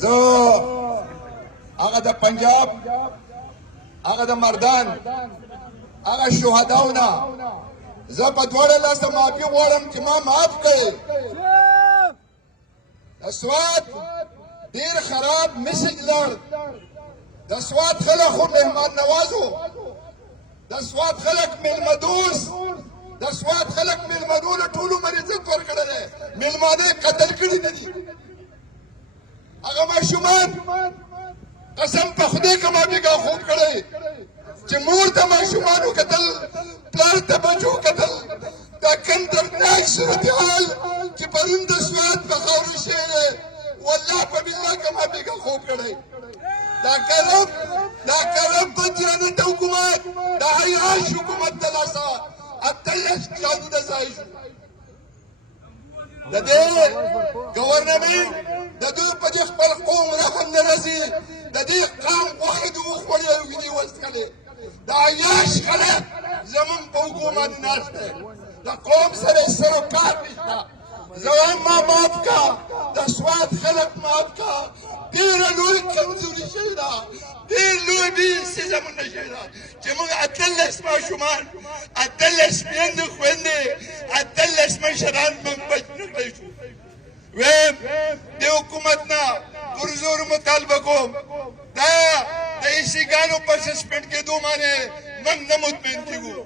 زه هغه د پنجاب هغه د مردان هغه شهداونه زه په دواړه لاسه معافي غواړم چې ما معاف کړئ. د سوات ډېر خراب میسج لړ. د سوات خلک خو مهمان نواز وو، د سوات خلک میلمه دوست، د سوات خلک میلمنو له ټول عمر عزت ورکړی دی، میلمانه یې قتل کړي نه دي. هغه ماشومان قسم په خدای که ما بېګا خوب کړی چې مور ته ماشومانو کتل، پلار ته بچو کتل. دا کوم دردناک صورتحال چې پرون د سوات په خاورو شوی دی، والله په بالله که ما بېګا خوب کړی. دا کرم بدجانت حکومت، دا عیاش حکومت د لاسه 18 کالونه ځای شو. د دې ګورنمنټ د دوی په دې خپل قوم رحم نه راځي، د دې قوم غوښې د وخوړې او وینې وڅښلې. دا عیاش خلک زموږ په حکومت ناست دی، د قوم سره یې سر و کار نشته. زه وایم ما معاف کا، د سوات خلک معاف کا. ډېره لوی کمزوري شوې ده، ډېر لوی بې سیزمونه شوې ده چې موږ 18 ماشومان، 18 میندې خویندې، 18 مشران موږ بچ نه کړی شو. ویم د حکومت نه پر زور مطالبه کوم دا د ایسیګانو په سسپینډ کېدو باندې موږ نه مطمئن کېږو.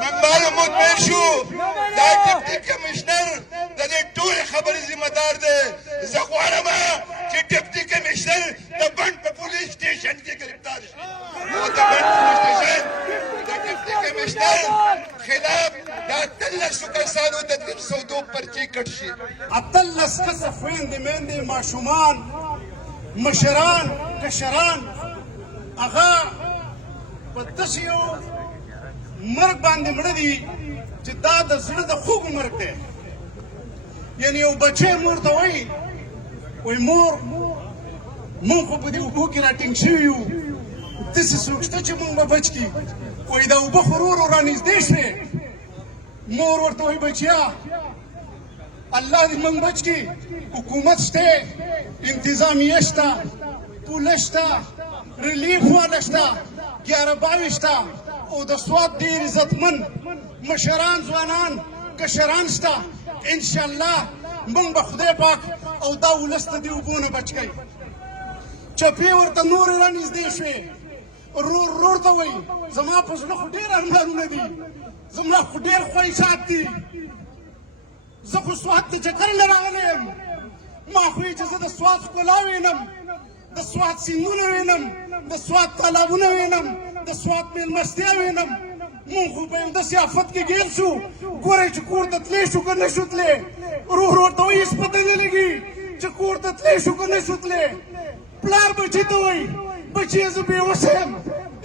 موږ باید مطمئن شو دا ډیپټي کمیشنر د دې ټولې خبرې ذمه دار دی. زه غواړم چې ډیپټي کمیشنر د بند په پولیس سټیشن کې ګرفتار شي او د بند پولیس سټیشن د ډیپټي کمیشنر خلاف د 18 کسانو د 302 پرچې کټ شي. 18 کسه خویندې میندې ماشومان مشران کشران هغه په داسې یو مرګ باندې مړه دي چې دا د زړه د خوږ مرګ دی. یعنې یو بچی مور ته وایي مور موږ خو په دې اوبو کې راټینګ شوي یو، داسې څوک شته چې موږ به بچ کړي. وایي دا اوبه خو ورو ورو رانږدې شوې. مور ورته وایي بچیا الله دې موږ بچ کړي، حکومت شته، انتظامیه شته، پوله شته، ریلیف والا شته، 11 شته او د سوات ډېر عزتمن مشران ځوانان کشران شته. انشاءالله موږ به خدای پاک او دا ولس ته دې اوبو نه بچ کوي. چپې ورته نورې رانږدې شوې. ورور ته وایي زما په زړه خو ډېر ارمانونه دي، زما خو ډېر خواهشات دي، زه خو سوات ته چکر نه راغلی یم. ما خو چې زه د سوات ښکلا وینم، د سوات سیندونه وینم، د سوات تالابونه وینم، د سوات میلمستیا وینم. مونږ خو په یو داسې آفت کې ګیر شو، ګورئ چې کور ته تللی شو که نه شو تللی. ورور ورته وایي هېڅ پته نه لګي چې کور ته تللی شو که نه شو تللی. پلار بچي ته وایي بچیه زه بېوسه یم،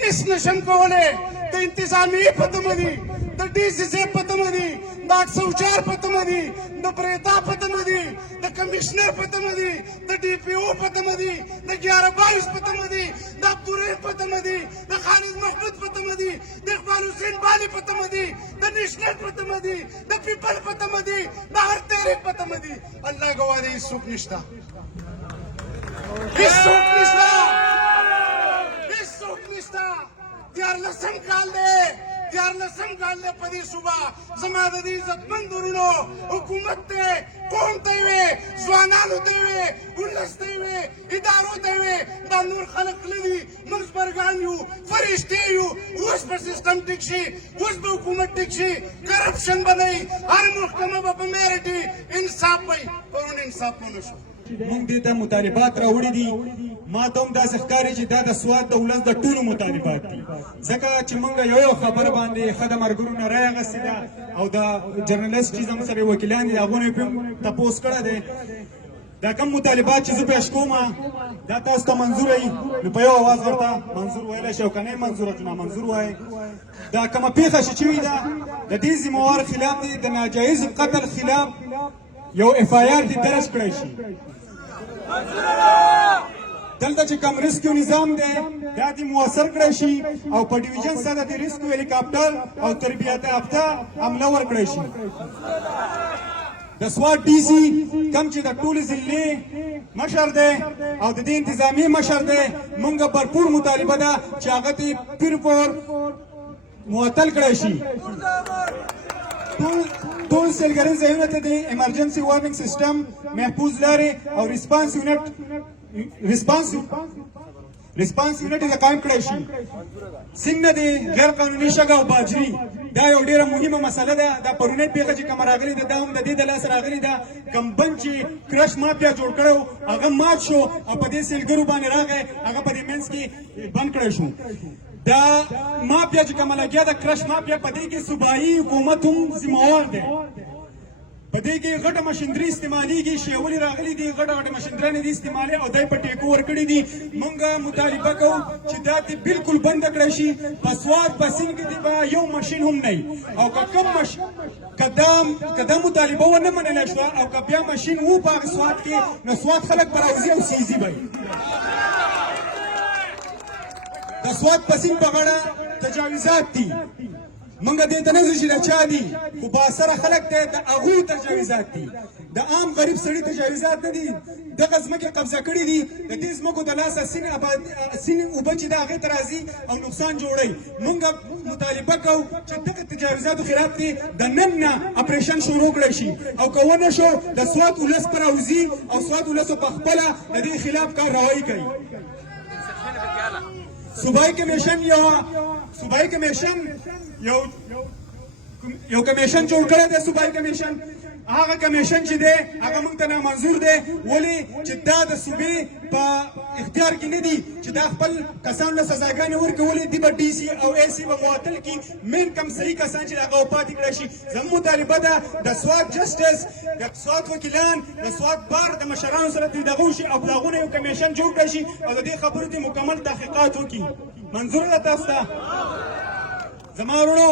هېڅ نشم کولی. د انتظامیې په تمه دي، د ډي سي صاحب په تمه دي، د 804 په تمه دي، د بریتا په تمه دي، د کمیشنر په تمه دي، د ډي پي او په تمه دي، د 11 په تمه دي، د عبدالرحیم په تمه دي، د خالد محمود په تمه دي، د اقبال حسین بالي په تمه دي، د نیشنل په تمه دي، د پیپل په تمه دي، د هر تحریک په تمه دي. الله ګواه دی هېڅوک نشته، هېڅوک نشته، هېڅوک نشته. 14 کال دی، 14 کال دی په دې صوبه. زما د دې عزتمند ورونو حکومت ته قوم ته یې وې، ځوانانو ته یې وې، ولس ته یې وې، ادارو ته یې وې دا نور خلک نه دي، موږ زبرګان یو، فرشتې یو. اوس به سیستم ټیک شي، اوس به حکومت ټیک شي، کرپشن به نه وي، هر محکمه به په میرټي انصاف وي. پرون انصاف ونه شو. موږ دې ته مطالبات راوړي دي. ما ته هم داسې ښکاري چې دا د سوات د ولس د ټولو مطالبات دي، ځکه چې موږ یو خبر باندې ښه د مرګرو نه رایه اخیستې ده او د جرنلسټ چې زموږ سره وکیلان دي هغو نه یې تپوس کړی دی. دا کوم مطالبات چې زه پیش کوم دا تاسو ته منظور وي نو په یو اواز ورته منظور ویلی شي او که نه یې منظوره چې نامنظور وایي. دا کومه پیښه چې شوې ده د دې ذمهوار خلاف دی، د ناجایز قتل خلاف یو FIR دې درج کړی شي. دلته چې کوم ریسکیو نظام دی دا دې مؤثر کړی شي او په ډیویژن سره د ریسکیو هلیکاپټر او تربیت یافته حمله ورکړی شي. د سوات ډي سي کم چې د ټولې ضلعې مشر دی او د دې انتظامي مشر دی مونږ بھرپور مطالبه ده چې هغه ته پیرپور معطل کړی شي ټول سیلګرین ځایونه ته د ایمرجنسي وارننګ سیستم محفوظ لارې او ریسپانس یونټ یې قایم کړی شي څنګه د غیر قانوني شګه او باجري دا یو ډیره مهمه مسله ده دا پرونی پیښه چې کومه راغلې ده دا هم د دې د لاسه راغلې ده کوم بند چې کرش مافیا جوړ کړی و هغه مات شو او په دې سیلګرو باندې راغی هغه په دې منځ کې بند کړی شو دا مافیا چې کومه لګیا ده کرش مافیا په دې کې صوبایي حکومت هم ذمہوار دی په دې کې غټه مشندري استعمالېږي شیولې راغلي دي غټه مشندرانې دي استعمالي او دای په ټیکو ورکړي دي مونږ مطالبه کوو چې دا دې بالکل بند کړی شي په سوات په سیند کې دې به یو ماشین هم نه او که کوم که دا مطالبه ونه منلی شوه او که بیا ماشین و په هغه سوات کې نو سوات خلک به راوځي او سیزي به د سوات په سیند په غاړه تجاوزات دي منګه دې ته نه ځي چې د چا دي خو بااثره خلک دی د هغو تجاوزات دي د عام غریب سړي تجاوزات نه دي دغه ځمکې قبضه کړي دي د دې ځمکو د لاسه سیند اوبه چې د هغې ته راځي او نقصان جوړوي مونږ مطالبه کوو چې دغه تجاوزاتو خلاف دې د نن نه اپریشن شروع کړی شي او که ونه شو د سوات ولس به راوځي او سوات ولسو په خپله د دې خلاف کارروایي کوي صوبایي کمیشن یو کمیشن جوړ کړی دی صوبایي کمیشن هغه کمیشن چې دی هغه موږ ته نامنظور دی ولې چې دا د صوبې په اختیار کې نه دي چې دا خپل کسانو له سزاګانې ورکړي ولې دې به ډي سي او اے سي به معطل کړي مین کم صحیح کسان چې هغه وپاتې کړی شي زموږ مطالبه ده د سوات جسټس د سوات وکیلان د سوات بار د مشرانو سره دغه وشي او د هغو نه یو کمیشن جوړ کړی شي او د دې خبرو ته مکمل تحقیقات وکړي منظور ده تاسو ته زما وروڼو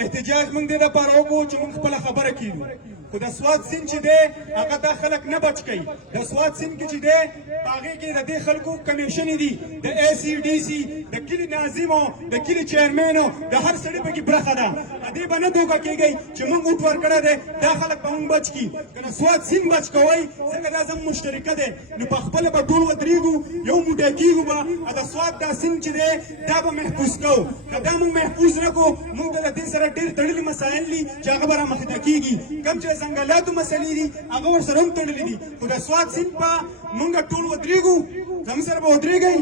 احتجاج موږ دې دپاره وکړو چې موږ خپله خبره کیږو خو د سوات سیند چې دی هغه دا خلک نه بچ کوي د سوات سیند کې چې دی په هغې کې د دې خلکو کمیشنې دي د اے سي ډي سي د کلي ناظمو د کلي چیرمینو د هر سړي پکې برخه ده د دې به نه دوکه کېږئ چې موږ اوټ ورکړی دی دا خلک به موږ بچ کړي که د سوات سیند بچ کوئ ځکه دا زموږ مشترکه دی نو په خپله به ټول ودرېږو یو موټی کېږو به او د سوات دا سیند چې دی دا به محفوظ کوو که دا موږ محفوظ نه کړو موږ ته د دې سره ډېر تړلي مسایل دي چې هغه به رامخته کېږي کوم چې ځنګلاتو مسلې دي هغه ورسره هم تړلي دي خو د سوات سیند په موږ ټول ودرېږو زموږ سره به ودرېږئ